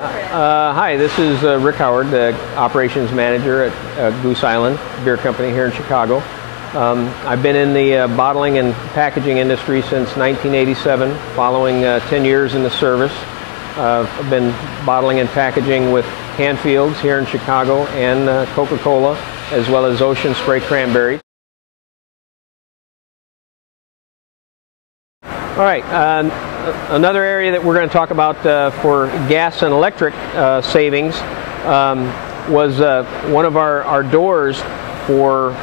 Hi, this is Rick Howard, the operations manager at Goose Island Beer Company here in Chicago. I've been in the bottling and packaging industry since 1987, following 10 years in the service. I've been bottling and packaging with Canfields here in Chicago and Coca-Cola, as well as Ocean Spray Cranberries. All right, another area that we're going to talk about for gas and electric savings was one of our doors for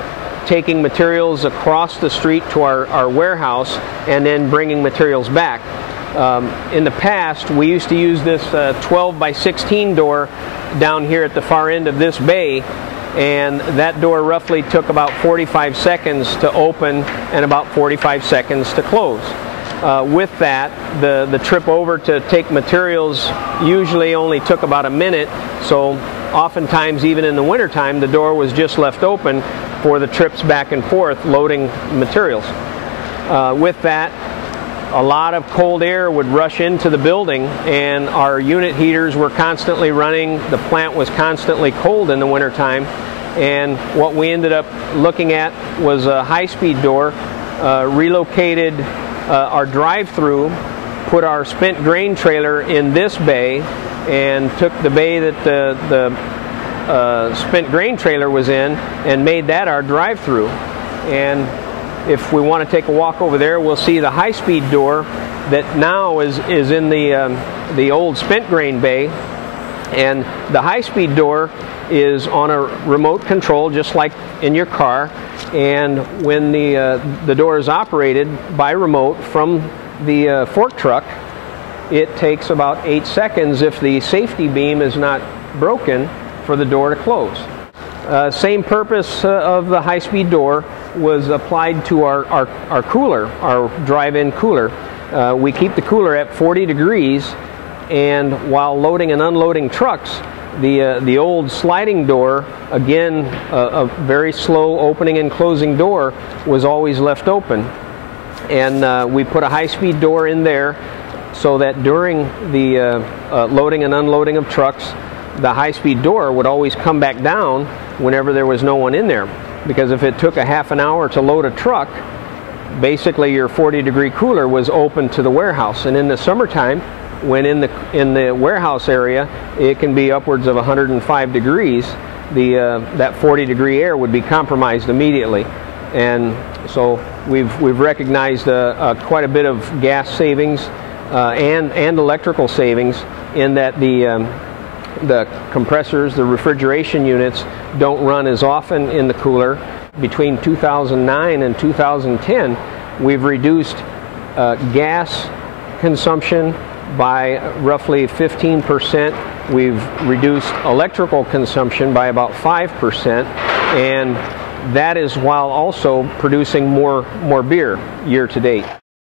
taking materials across the street to our warehouse and then bringing materials back. In the past, we used to use this 12 by 16 door down here at the far end of this bay, and that door roughly took about 45 seconds to open and about 45 seconds to close. With that, the trip over to take materials usually only took about a minute, so oftentimes even in the wintertime the door was just left open for the trips back and forth loading materials. With that, a lot of cold air would rush into the building, and our unit heaters were constantly running. The plant was constantly cold in the wintertime, and what we ended up looking at was a high-speed door, relocated our drive-through, put our spent grain trailer in this bay, and took the bay that the spent grain trailer was in and made that our drive-through. And if we want to take a walk over there, we'll see the high-speed door that now is in the old spent grain bay. And the high-speed door is on a remote control, just like in your car. And when the door is operated by remote from the fork truck, it takes about 8 seconds, if the safety beam is not broken, for the door to close. Same purpose of the high-speed door was applied to our cooler, our drive-in cooler. We keep the cooler at 40 degrees, and while loading and unloading trucks, the old sliding door, again a very slow opening and closing door, was always left open. And we put a high-speed door in there so that during the loading and unloading of trucks, the high-speed door would always come back down whenever there was no one in there. Because if it took a half an hour to load a truck, basically your 40-degree cooler was open to the warehouse. And in the summertime, when in the warehouse area, it can be upwards of 105 degrees, that 40-degree air would be compromised immediately. And so we've recognized quite a bit of gas savings and electrical savings, in that the compressors, the refrigeration units, don't run as often in the cooler. Between 2009 and 2010, we've reduced gas consumption by roughly 15%. We've reduced electrical consumption by about 5%, and that is while also producing more beer year to date.